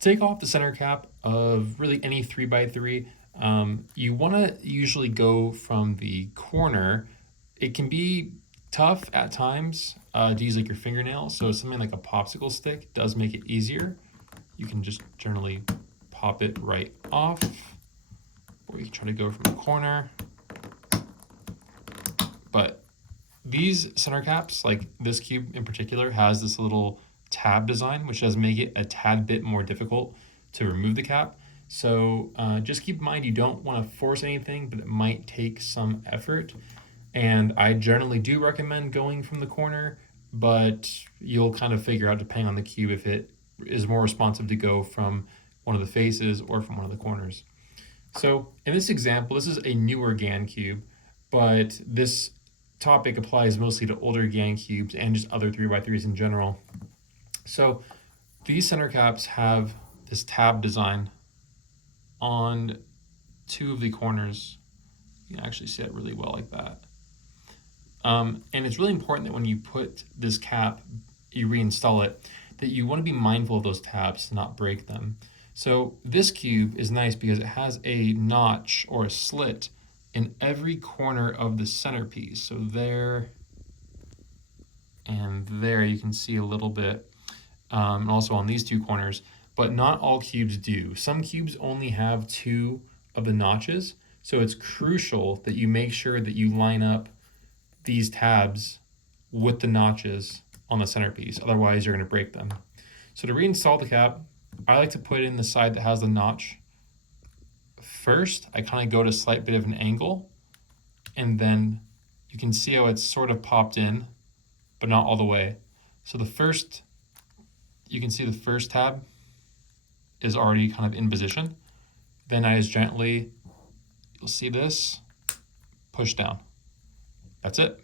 take off the center cap of really any 3x3, you want to usually go from the corner. It can be tough at times to use like your fingernail, so something like a popsicle stick does make it easier. You can just generally pop it right off, or you can try to go from the corner. But these center caps, like this cube in particular, has this little tab design, which does make it a tad bit more difficult to remove the cap. So just keep in mind you don't want to force anything, but it might take some effort. And I generally do recommend going from the corner, but you'll kind of figure out, depending on the cube, if it is more responsive to go from one of the faces or from one of the corners. So in this example, this is a newer GAN cube, but this topic applies mostly to older GAN cubes and just other 3x3s in general. So these center caps have this tab design on two of the corners. You can actually see it really well like that. And it's really important that when you put this cap, you reinstall it, that you want to be mindful of those tabs to not break them. So this cube is nice because it has a notch or a slit in every corner of the centerpiece. So there and there you can see a little bit, and also on these two corners, but not all cubes do. Some cubes only have two of the notches, so it's crucial that you make sure that you line up these tabs with the notches on the centerpiece, otherwise you're going to break them. So to reinstall the cap, I like to put it in the side that has the notch first. I kind of go to a slight bit of an angle, and then you can see how it's sort of popped in, but not all the way. So you can see the first tab is already kind of in position. Then I just gently, you'll see this, push down. That's it.